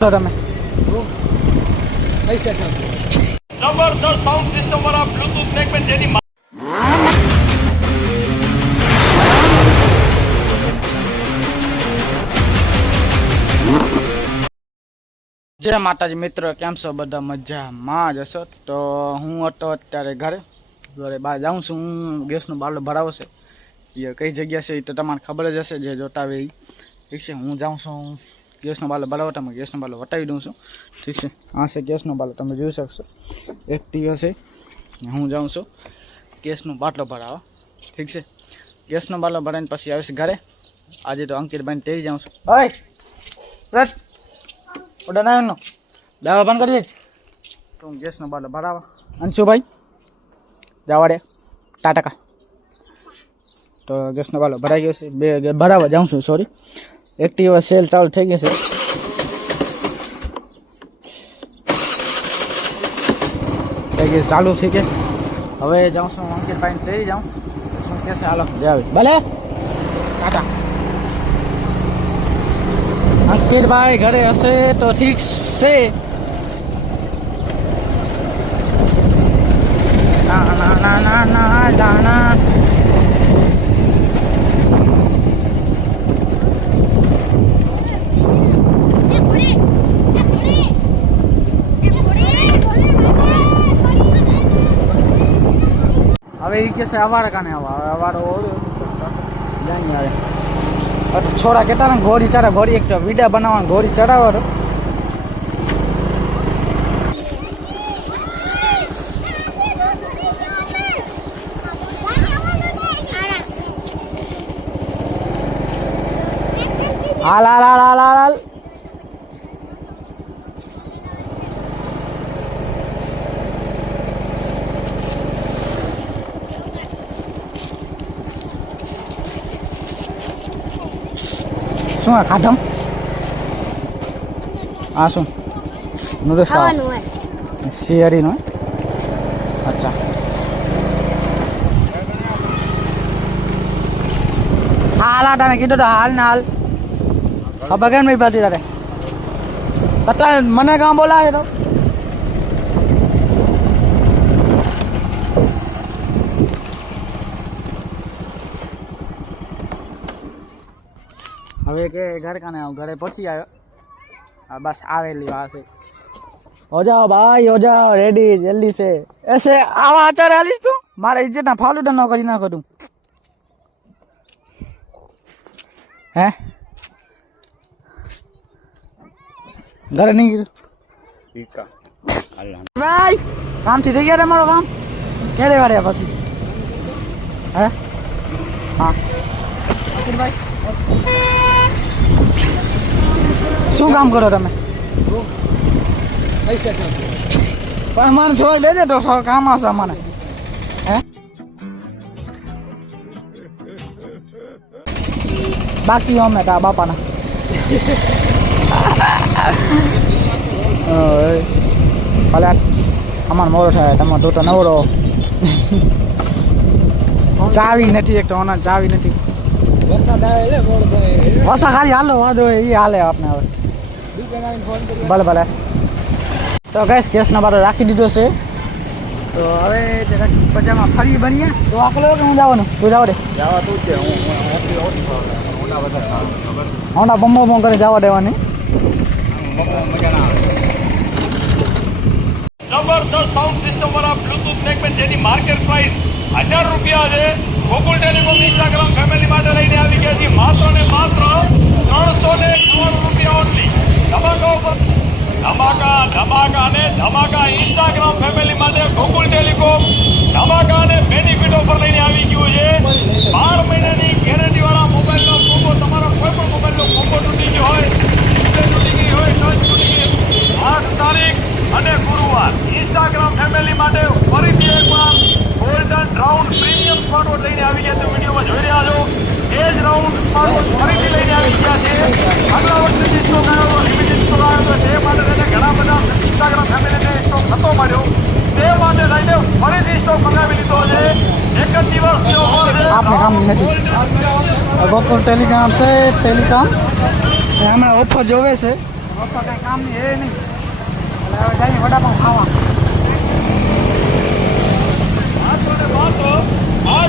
તો તમે પૈસા છે જબરદસ્ત સાઉન્ડ સિસ્ટમ વાળા બ્લૂટૂથ સેગમેન્ટ જેની જય માતાજી મિત્રો કેમ છો બધા મજામાં જ હશો તો હું હતો અત્યારે ઘરે ઘરે બહાર જાઉં છું હું ગેસનો બારલો ભરાવો છે એ કઈ જગ્યા છે એ તો તમારે ખબર જ હશે જે જોતા હોય એ ઠીક છે હું જાઉં છું ગેસનો બારલો ભરાવો તમે ગેસનો બારલો વટાવી દઉં છું ઠીક છે આ છે ગેસનો બારલો તમે જોઈ શકશો એક્ટિવ હશે ને હું જાઉં છું ગેસનો બાટલો ભરાવા ઠીક છે ગેસનો બાટલો ભરાઈને પછી આવીશ ઘરે આજે તો અંકિતભાઈને તેરી જાઉં છું ઓય રથ ઓર્ડર ના એનો દાવા બંધ કરી દે તો હું ગેસનો બાટલો ભરાવા અંશુભાઈ જાવાડે ટાટકા તો ગેસનો બાટલો ભરાઈ ગયો છે બે ગે- ભરાવા જાઉં છું સોરી એક્ટિવા સેલ ચાલુ થઈ ગઈ છે થઈ ગઈ ચાલુ થઈ ગઈ હવે જાઉં છું અંકિતભાઈ લઈ જાઉં શું કહેશે હાલો જાવે ભલે ટાટા અંકિતભાઈ ઘરે હશે તો ઠીક છે ના ના ના ના ના કે છે અવાડ કાને આવા હવે અવાડ ઓળો જાણી આવે હવે છોરા કેતા ને ઘોડી ચડે ઘોડી એક વિડીયો બનાવવાનું ઘોડી ચડાવવાનો હાલ હાલ હાલ હાલ હાલ શું આ ખાધમ આ શું? નૂડલ્સ શિયાળીનો અચ્છા. હાલ આટાને કીધું તો હાલ ને હાલ. ખબર કેમ નહીં પડતી તારે? મને કામ બોલાવે તો. હવે કે ઘર કાને આવું ઘરે પહોંચી આવ્યો હા બસ આવેલી વાત છે હો જાઓ ભાઈ હો જાઓ રેડી જલ્દી છે એસે આવા આચાર આલીશ તું મારે ઇજ્જત ના ફાલુડા ન કરી નાખો તું હે ઘરે નહીં ગયું ભાઈ કામ થી થઈ ગયા તમારું કામ ક્યારે વાળ્યા પછી હે હા ભાઈ શું કામ કરો તમે? પણ મને છોડી દેજે તો કામ આવશે મને બાકી અમે તા બાપાના. ભલે અમાર મોડો થાય તમારે તો તો નવરો. ચાવી નથી એક તો ઓના ચાવી નથી. વરસાદ ખાલી હાલો વાંધો હોય એ હાલે આપણે હવે. ભલે ભલે. તો કઈશ ગેસનો બારો રાખી દીધો છે. તો હવે પજામાં ફરી બનીએ. તો આકલો કે હું જવાનું? તું જાવ રે જવા તું છે હું ઓના બધા ખબર હોના બમ્બો બમ કરી જવા દેવાની. જબરદસ્ત સાઉન્ડ સિસ્ટમ વાળા બ્લૂટૂથ સેગમેન્ટ જેની માર્કેટ પ્રાઇસ હજાર રૂપિયા છે. ગોકુલ ટેલિકોમ ઇન્સ્ટાગ્રામ ફેમિલી માટે લઈને આવી ગયા છીએ. માત્ર ને માત્ર ત્રણસો ને નવ્વાણું રૂપિયા ઓનલી ધમાકા ઉપર. ધમાકા ધમાકા અને ધમાકા ઇન્સ્ટાગ્રામ ફેમિલી માટે ગોકુલ ટેલિકોમ ધમાકા અને બેનિફિટ ઓફર લઈને આવી ગયું છે. બાર મહિનાની ગેરંટી વાળા મોબાઈલનો કોમ્બો તમારો કોઈ પણ મોબાઈલનો કોમ્બો તૂટી ગયો હોય તૂટી ગઈ હોય ટચ તૂટી ગઈ આઠ તારીખ અને ગુરુવાર. ઇન્સ્ટાગ્રામ ફેમિલી માટે ફરીથી એકવાર ગોલ્ડન રાઉન્ડ પ્રીમિયમ સ્માર્ટવોચ લઈને આવી ગયા તમે વિડીયોમાં જોઈ રહ્યા છો એ જ રાઉન્ડ સ્માર્ટવોચ ફરીથી લઈને આવી ગયા છે આગલા વર્ષે જે સ્ટોક આવ્યો લિમિટેડ સ્ટોક આવ્યો હતો તે માટે થઈને ઘણા બધા ઇન્સ્ટાગ્રામ ફેમિલીને સ્ટોક નતો મળ્યો તે માટે થઈને ફરીથી સ્ટોક મંગાવી લીધો છે એક જ દિવસની ઓફર છે આપણે કામ નથી ગોકુળ ટેલિકોમ છે ટેલિકોમ એ હમણાં ઓફર જોવે છે તો કાંઈ કામ નહીં એ નહીં એટલે હવે જઈએ વડાપાઉં ખાવા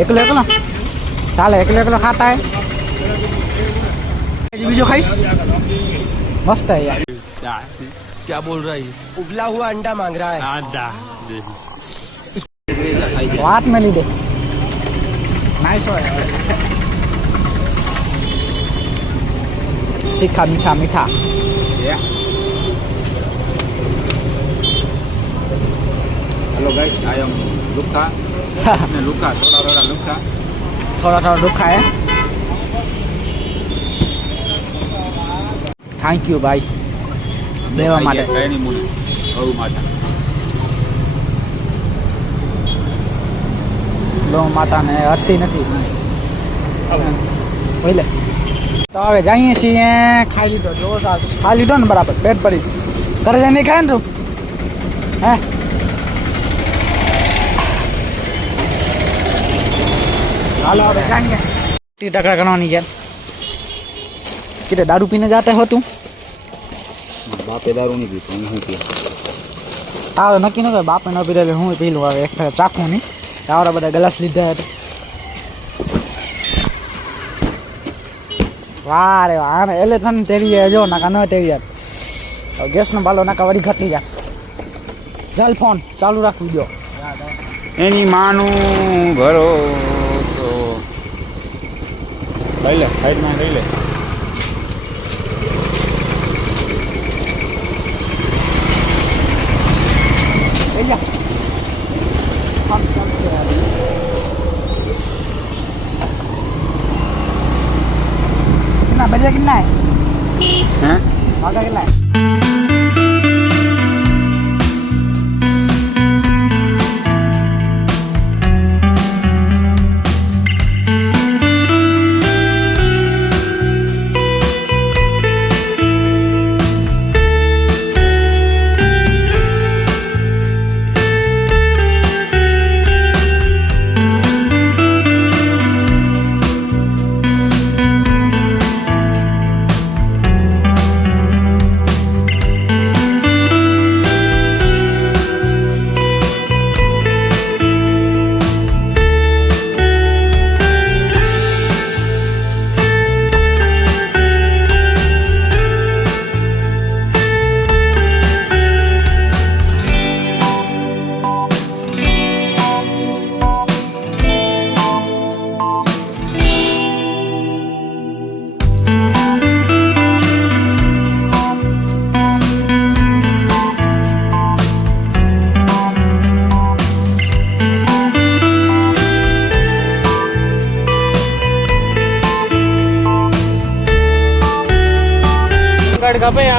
एक्लो एक्लो साला एक्लो लो खाता है। जो खाई मस्त है यार। क्या बोल रहा है उबला हुआ अंडा मांग रहा है। अंडा बात में ली दे। नाइस हो तीखा मीठा मीठा। Hello guys I am Luka Luka થોડા થોડા લુકા થોડા થોડા દુખા હે થેન્ક યુ ભાઈ દેવા માટે મુને માતા ગૌ માતાને હતી નથી બોલે તો હવે જઈએ છીએ ખાઈ લીધો જોરદાર ખાઈ લીધો ને બરાબર પેટ ભરી ઘરે જઈને નહીં ખાય ને તું હે હાલો હવે જાણીએ. ટી કરવાની યાર કિતે દારૂ પીને જાતે હો તું? બાપે દારૂ નહીં પીતો હું પીએ તારો નક્કી ન બાપે ન પીધે હું પીલું આવે એક ફેર ચાખું નહીં. તારા બધા ગ્લાસ લીધા હતા. વાહ રે વાહ એટલે તને તેડી જો નાકા ન તેડી જાય ગેસનો બાલો નાકા વળી ઘટી જાય. ચાલ ફોન ચાલુ રાખવી દો એની માનું ઘરો લઈ લે સાઈડમાં લઈ લે લઈ જા ફોન ચાલુ છે યાર. કેટલા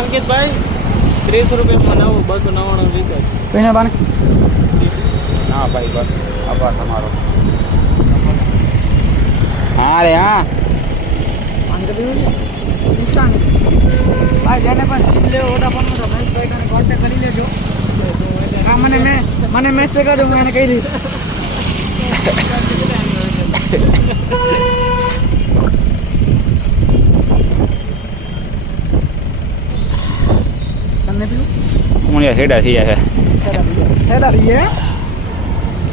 અંકિતભાઈ ત્રીસ રૂપિયામાં નવું બસો નવ્વાણું રિચાર્જ પીને પાણી ના ભાઈ બસ આભાર તમારો હા રે હા પાણી તો પીવું છે ઈશાન ભાઈ જેને પણ સીટ લેવો ઓટા પણ તો મહેશભાઈ કાને કોન્ટેક્ટ કરી લેજો હા મને મેં મને મેસેજ કરજો હું એને કહી દઈશ તમને પીવું હું હેડા થઈ જાય સેડા પીવું સેડા લઈએ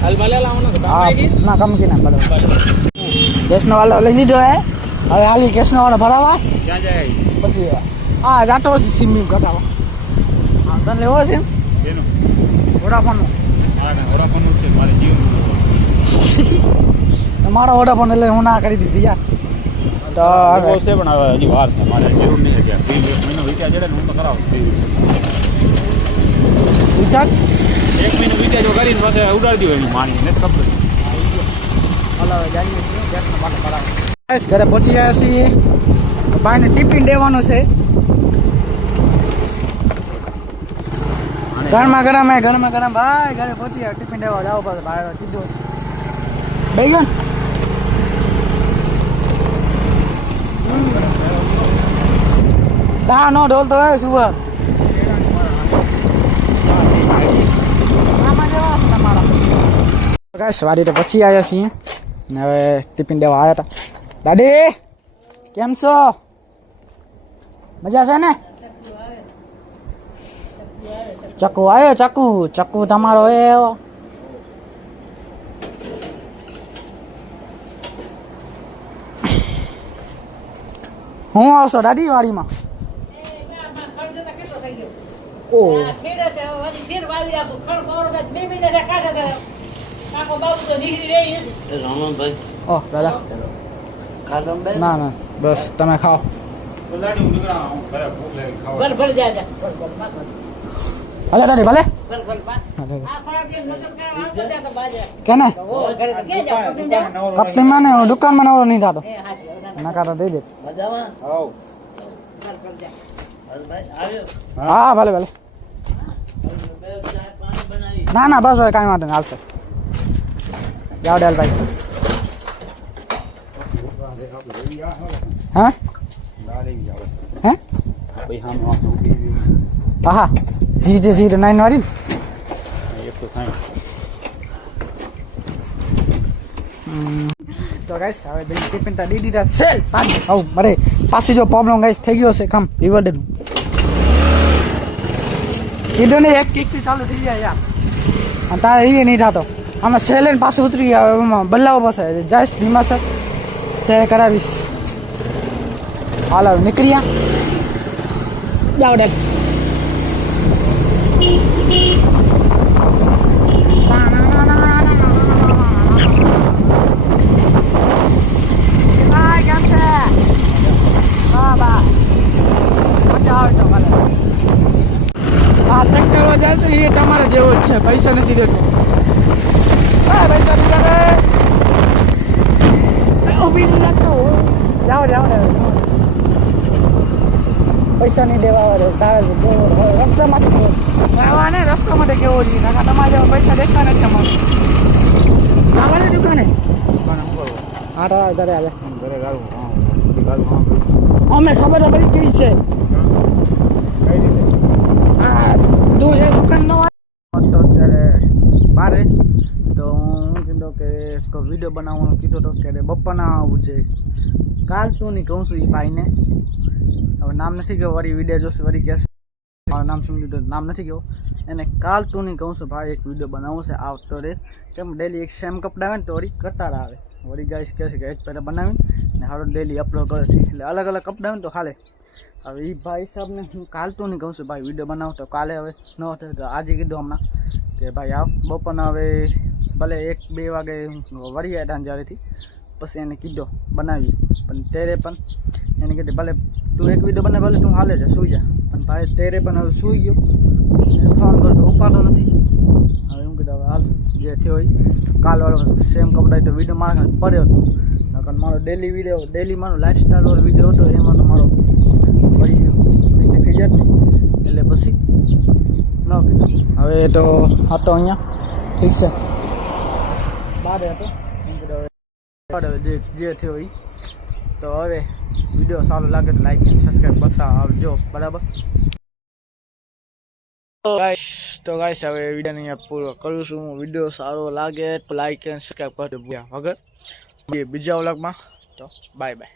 હાલ ભલે લાવવાનો તો હા બાપા ના કમ કી ના બરાબર ગેસનો વાલો લઈ લીધો હે હવે હાલી કેસનો વાળા ભરાવા ક્યાં જાય પછી હા જાતો હશે સિમ કટાવા હા તને લેવો છે એનું વોડાફોનનો મારા કાંઈ વડાફોનનું જ છે મારે જીવનું મારો વોડાફોન એટલે હું ના કરી દીધી યાર તો હવે છે પણ હવે હજી વાર છે મારે જરૂર નહીં છે બિલ એક મહિનો વિચાર ચડે ને હું તો કરાવું bill. રિચાર્જ એક મહિનો વિચાર જો કરીને પછી ઉડાડી દઉં એની માની નથી ખબર હલાવે જઈએ છીએ ગેસનો બાટલો ભરાવા બસ ઘરે પહોંચી ગયા છીએ ભાઈને ટિફિન દેવાનું છે ગરમા ગરમ હે ગરમા ગરમ ભાઈ ઘરે પહોંચી ગયા ટિફિન દેવા જાવ પડે ભાઈ સીધું બે ગયો ને? ના, ઢોલ તો સુવર વાડી તો પછી આવ્યા છીએ. ને હવે ટિફિન દેવા આવ્યા હતા દાદી, કેમ છો? મજા છે ને? ચકુ આવ્યો ચકુ. ચકુ તમારો એવો હું આવશો દાદી વાડીમાં? ઓ. ઓહ દાદા. ના ના બસ તમે ખાઓ. નીકળા ભલે દાદી ભલે. કેને? કપલીમાં ને દુકાનમાં નવરો નહીં થતો. તો દઈ દે. હા ભલે ભલે ના ના બસ ભાઈ કાંઈ વાંધો નહીં હાલશે જાઓ ડેલ ભાઈ હા હે ભાઈ હામ હામ ઊભી રહી. હા હા જી જે જી નાઇન વાળી ને એક તો થાય તો ગાઈસ હવે બેન ટિફિન તા દી દીધા સેલ પાછી આવ મરે પાછી જો પ્રોબ્લેમ ગાઈસ થઈ ગયો છે કમ રિવર્ડ કીધું ને એક કિકથી ચાલુ થઈ જાય યાર. અને તારે એ નહીં થતો. આમાં સેલેન પાછું ઉતરી આવે એમાં બદલાવો પાસે. જઈશ ધીમા સર ત્યારે કરાવીશ. હાલ નીકળ્યા જાવ ડેલ Hai, કેમ છે હા બા મજા આવે તો ભલે આ ટ્રેક્ટર જાય છે એ તમારે જેવો જ છે પૈસા નથી દેતો હા પૈસા નહીં દેવે એ, ઊભી નહીં રાખતો જાઓ જાઓ ને પૈસા નહીં દેવા આવે તારે જ કેવો? રહેવા ને રસ્તા માટે કેવો છે? કાકા તમારે જેવા પૈસા દેખતા નથી અમારે. આવવાની દુકાને? હા તો ઘરે આવે ઘરે ગાળું હા હા અમે ખબર પડી કેવી છે? કઈ રીતે? આ તું એ દુકાન નો તો અત્યારે બારે તો હું કીધો કે કોઈ વીડિયો બનાવવાનો કીધો તો કે બપોરના આવું છે. કાલ શું નહીં કહું છું એ ભાઈને. હવે નામ નથી ગયો વળી વીડિયો જોશે, વળી કહેશે. મારું નામ શું લીધું નામ નથી ગયો એને કાલ તું નહીં કહું છું, ભાઈ, એક વીડિયો બનાવવું છે આવતો રે. કેમ ડેલી એક સેમ કપડા આવે ને તો વળી કટાર આવે. વળી ગાઈસ કહે છે કે એક પહેલાં બનાવીને ને હારો ડેલી અપલોડ કરે છે. એટલે અલગ અલગ કપડા આવે ને તો ખાલે હવે એ ભાઈ સાહેબને હું કાલ તું નહીં કહું છું, ભાઈ વીડિયો બનાવ. તો કાલે હવે ન થાય તો આજે કીધું હમણાં કે ભાઈ, આવ, બપોરના હવે ભલે એક, બે વાગે વળી આવ્યા જ્યારેથી, પછી એને કીધો, બનાવી. પણ તેરે પણ એને કીધું, ભલે તું એક વીડિયો બને ભલે તું હાલે છે સુઈ જા. પણ ભાઈ તેરે પણ હવે સૂઈ ગયો. ફોન કરતો ઉપાડતો નથી. હવે હું કીધું, હવે હાલ, જે થયો હોય કાલવાળો સેમ કપડા તો વીડિયો મારા પડ્યો હતો. નકર મારો ડેલી વીડિયો ડેલી મારો લાઈફસ્ટાઈલ વાળો વીડિયો હતો, એમાં મારો વળી મિસ્ટેક થઈ જાય ને એટલે પછી ન કીધું. હવે તો હતો અહીંયા ઠીક છે. બારે હતો. જે થયો એ તો હવે વીડિયો સારો લાગે તો લાઈક અને સબસ્ક્રાઈબ કરતા આવજો. બરાબર? તો ગાઈશ હવે વિડીયોને અહીંયા પૂરો કરું છું. વીડિયો સારો લાગે તો લાઈક અને સબસ્ક્રાઈબ કરજો ભૂલ્યા વગર. બીજા વ્લોગમાં તો બાય બાય